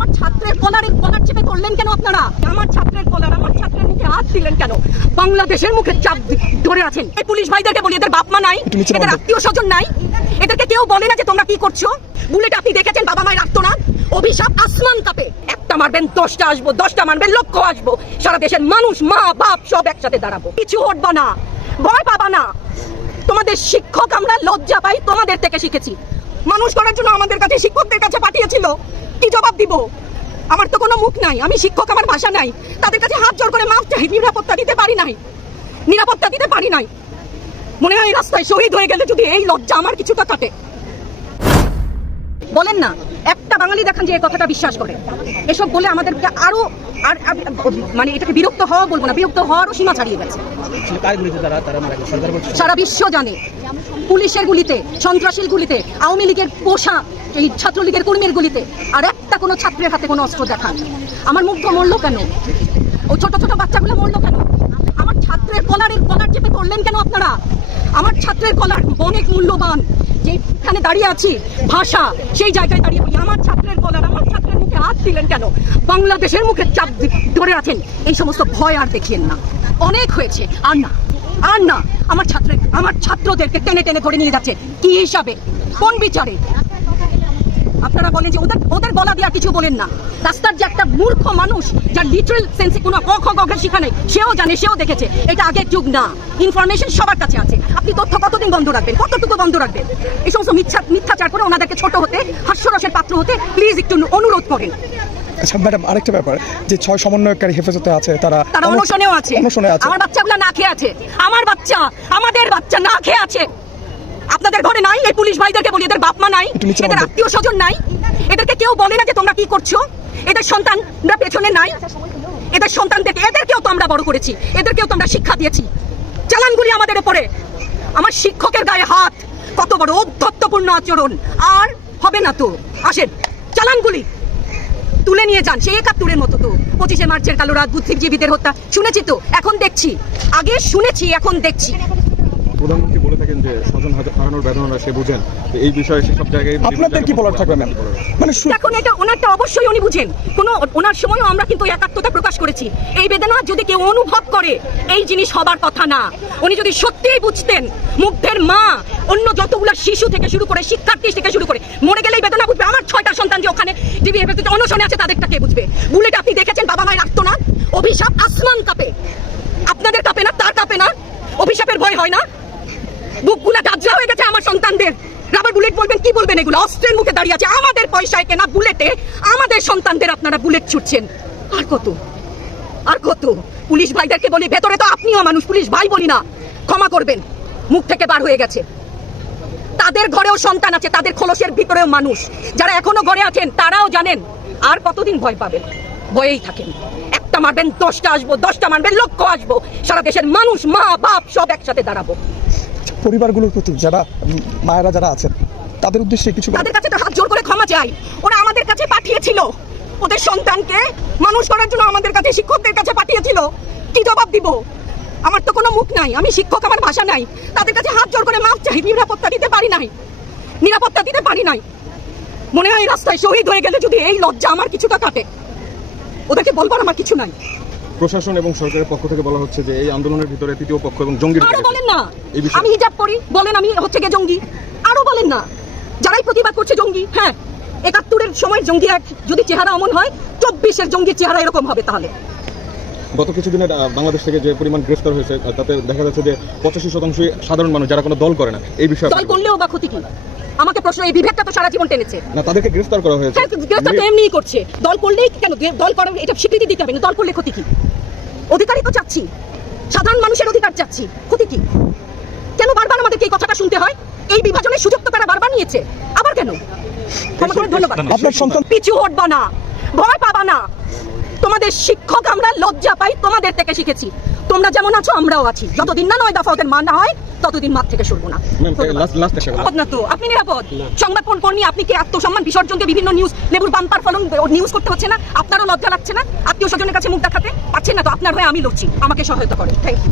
আমার ছাত্রের কলার চেপে ধরলেন কেন আপনারা? আমার ছাত্রের কলার, আমার ছাত্রের মুখে হাত দিলেন কেন? বাংলাদেশের মুখে চাপ ধরে আছেন। এই পুলিশ ভাইদেরকে বলি, এদের বাপ মা নাই, এদের আত্মীয় স্বজন নাই, এদেরকে কেউ বলে না যে তোমরা কি করছো? বুলেট আপনি দেখেছেন বাবা মায়ের আত্মনাদ, অভিশাপ আসমান কাঁপে। একটা মারবেন 10টা আসবো, 10টা মারবেন লক্ষ আসবো। সারা দেশের মানুষ, মা বাপ সব একসাথে দাঁড়াবো। কিছু হটবা না, ভয় পাবা না। তোমাদের শিক্ষক আমরা লজ্জা পাই, তোমাদের থেকে শিখেছি। মানুষ করার জন্য আমাদের কাছে শিক্ষকদের কাছে পাঠিয়েছিল, কি জবাব দিব? আমার তো কোনো মুখ নাই, আমি শিক্ষক, আমার ভাষা নাই। তাদের কাছে হাত জোড় করে মাফ চাই, নিরাপত্তা দিতে পারি নাই। মনে হয় রাস্তায় শহীদ হয়ে গেলে যদি এই লজ্জা আমার কিছুটা কাটে। বলেন না, একটা বাঙালি দেখান যে এই কথাটা বিশ্বাস করে। এসব বলে আমাদেরকে আরো মানে এটাকে বিরক্ত হওয়া বলবো না, বিরক্ত হওয়ারও সীমা ছাড়িয়ে গেছে। সারা বিশ্ব জানে পুলিশের গুলিতে, সন্ত্রাসীর গুলিতে, আওয়ামী লীগের পোষা এই ছাত্রলীগের কর্মীর গুলিতে আর একটা কোনো ছাত্রের হাতে কোনো অস্ত্র দেখান। আমার মুগ্ধ মরলো কেন? ও ছোট ছোট বাচ্চাগুলো মরলো কেন? আমার ছাত্রের কলার চেপে ধরলেন কেন আপনারা? আমার ছাত্রের কলার অনেক মূল্যবান। যেখানে দাঁড়িয়ে আছি ভাষা, সেই জায়গায় দাঁড়িয়ে বলি আমার ছাত্রের কলার, আমার ছাত্রের মুখে হাত দিলেন কেন? বাংলাদেশের মুখে চাপ ধরে আছেন। এই সমস্ত ভয় আর দেখিয়েন না, অনেক হয়েছে। আর না আমার ছাত্রদেরকে টেনে টেনে ধরে নিয়ে যাচ্ছে। কি হিসাবে, কোন বিচারে? আপনারা বলেন যে ওদের গলা দিয়ে কিছু বলেন না। রাস্তার যে একটা মূর্খ মানুষ, যার লিটারাল সেন্সে কোনো ক খ গ ঘ শিখা নেই, সেও জানে, সেও দেখেছে। এটা আগের যুগ না, ইনফরমেশন সবার কাছে আছে। আপনি তথ্য কতদিন বন্ধ রাখবেন, কতটুকু বন্ধ রাখবেন? এই সমস্ত মিথ্যাচার করে ওনাদেরকে ছোট হতে, হাস্যরসের পাত্র হতে প্লিজ একটু অনুরোধ করেন। আচ্ছা ম্যাডাম, আরেকটা ব্যাপার, যে 6 সমন্বয়কারী হেফাজতে আছে, তারা অনশনেও আছে। আমার বাচ্চাগুলো না খেয়ে আছে, আমাদের বাচ্চা না খেয়ে আছে। আপনাদের ঘরে নাই? এই পুলিশ ভাইদেরকে বলি, এদের বাপ মা নাই, এদের আত্মীয় স্বজন নাই, এদেরকে কেউ বলে না যে তোমরা কি করছো? এদের সন্তানরা পেছনে নাই, এদের সন্তানদেরকে, এদেরকেও তো আমরা বড় করেছি, এদেরকেও তো আমরা শিক্ষা দিয়েছি। চালানগুলি আমাদের উপরে। আমার শিক্ষকের গায়ে হাত, কত বড় অধ্যত্বপূর্ণ আচরণ! আর হবে না তো, আসেন চালানগুলি তুলে নিয়ে যান। সেই 71-এর মতো তো 25শে মার্চের কালো রাত, বুদ্ধিজীবীদের হত্যা শুনেছি তো, এখন দেখছি। আগে শুনেছি, এখন দেখছি। প্রধানমন্ত্রী বলে থাকেন যে স্বজন হারানোর বেদনা সে বুঝেন, এই বিষয়ে সব জায়গায় আপনাদের কি বলার থাকবে ম্যাম? মানে এখন এটা ওনারটা অবশ্যই উনি বুঝেন। ওনার সময়ও আমরা কিন্তু একাত্মতা প্রকাশ করেছি। এই বেদনা যদি কেউ অনুভব করে, এই জিনিস হবার কথা না। উনি যদি সত্যিই বুঝতেন, মুগ্ধের মা, অন্য যতগুলো শিশু থেকে শুরু করে, শিক্ষার্থী থেকে শুরু করে মরে গেলেই বেদনা বুঝবে। আমার 6টা সন্তান যে ওখানে ডিবি হেফাজতে অনশনে আছে, তাদেরটা কে বুঝবে? বুলেট আপনি দেখেছেন বাবা মায়ের আত্মনাদ, অভিশাপ আসমান কাঁপে। আপনাদের কাঁপে না? তার কাঁপে না? অভিশাপের ভয় হয় না? বুকগুলা গাজরা হয়ে গেছে আমার সন্তানদের। রাবার বুলেট বলবেন, কি বলবেন? এগুলো অস্ত্রের মুখে দাঁড়িয়ে আছে। আমাদের পয়সায় কেনা বুলেটে আমাদের সন্তানদের আপনারা বুলেট ছুটছেন। আর কত পুলিশ ভাইদেরকে বলি, ভেতরে তো আপনিও মানুষ, পুলিশ ভাই বলি না, ক্ষমা করবেন, মুখ থেকে বার হয়ে গেছে। তাদের ঘরেও সন্তান আছে, তাদের খোলসের ভিতরেও মানুষ। যারা এখনো ঘরে আছেন তারাও জানেন আর কতদিন ভয় পাবেন। ভয়েই থাকেন। একটা মারবেন 10টা আসবো, 10টা মারবেন লক্ষ আসবো। সারা দেশের মানুষ, মা বাপ সব একসাথে দাঁড়াবো। পরিবারগুলোর প্রতি যারা মায়েরা যারা আছেন, তাদের উদ্দেশ্যে কিছু, তাদের কাছে তো হাত জোর করে ক্ষমা চাই। ওরা আমাদের কাছে পাঠিয়েছিল, ওদের সন্তানকে মানুষ করার জন্য আমাদের কাছে, শিক্ষকদের কাছে পাঠিয়েছিল। কি জবাব দিব? আমার তো কোনো মুখ নাই, আমি শিক্ষক, আমার ভাষা নাই। তাদের কাছে হাত জোর করে মাফ চাই, নিরাপত্তা দিতে পারি নাই। মনে হয় রাস্তায় শহীদ হয়ে গেলে যদি এই লজ্জা আমার কিছুটা কাটে। ওদেরকে বলবার আমার কিছু নাই। প্রশাসন এবং সরকারের পক্ষ থেকে বলা হচ্ছে যে এই আন্দোলনের ভিতরে তৃতীয় পক্ষ এবং জঙ্গি। আরো বলেন না, আমি হিজাব পরি, বলেন আমি হচ্ছে গিয়ে জঙ্গি। আরো বলেন না, যারাই প্রতিবাদ করছে জঙ্গি। হ্যাঁ, 71-এর সময় জঙ্গি যদি চেহারা অমন হয়, 24-এর জঙ্গির চেহারা এরকম হবে। তাহলে গত কিছুদিনে বাংলাদেশ থেকে যে পরিমাণ গ্রেফতার হয়েছে, তাতে দেখা যাচ্ছে যে 85% সাধারণ মানুষ, যারা কোনো দল করে না। এই বিষয়ে দল করলেও বা ক্ষতি কি? আমাকে প্রশ্ন, এই বিভেদটা তো সারা জীবন টেনেছে না, তাদেরকে গ্রেফতার করা হয়েছে। গ্রেফতার তো এমনিই করছে। দল করলেই কেন? দল করার এটা স্বীকৃতি দিতে হবে না। দল করলে ক্ষতি কি? অধিকারই তো চাচ্ছি, সাধারণ মানুষের অধিকার চাচ্ছি, ক্ষতি কি? কেন বারবার আমাদেরকে এই কথাটা শুনতে হয়? এই বিভাজনের সুযোগ তো তারা বারবার নিয়েছে, আবার কেন? ধন্যবাদ। আপনার সন্তান পিছু হটবা না, ভয় পাবা না। তোমাদের শিক্ষক আমরা লজ্জা পাই, তোমাদের থেকে শিখেছি। তোমরা যেমন আছো আমরাও আছি। যতদিন না 9 দফা ওদের মানা হয়, ততদিন মাঠ থেকে সরবো না। না তো আপনি নিরাপদ সংবাদ কর্মী, আপনি কি আত্মসম্মান বিসর্জনকে বিভিন্ন নিউজ, লেবুর বাম্পার ফলন নিউজ করতে হচ্ছে না? আপনারও লজ্জা লাগছে না? আত্মীয় স্বজনের কাছে মুখ দেখাতে পারছেন না তো? আপনার হয়ে আমি লড়ছি, আমাকে সহায়তা করেন। Thank you.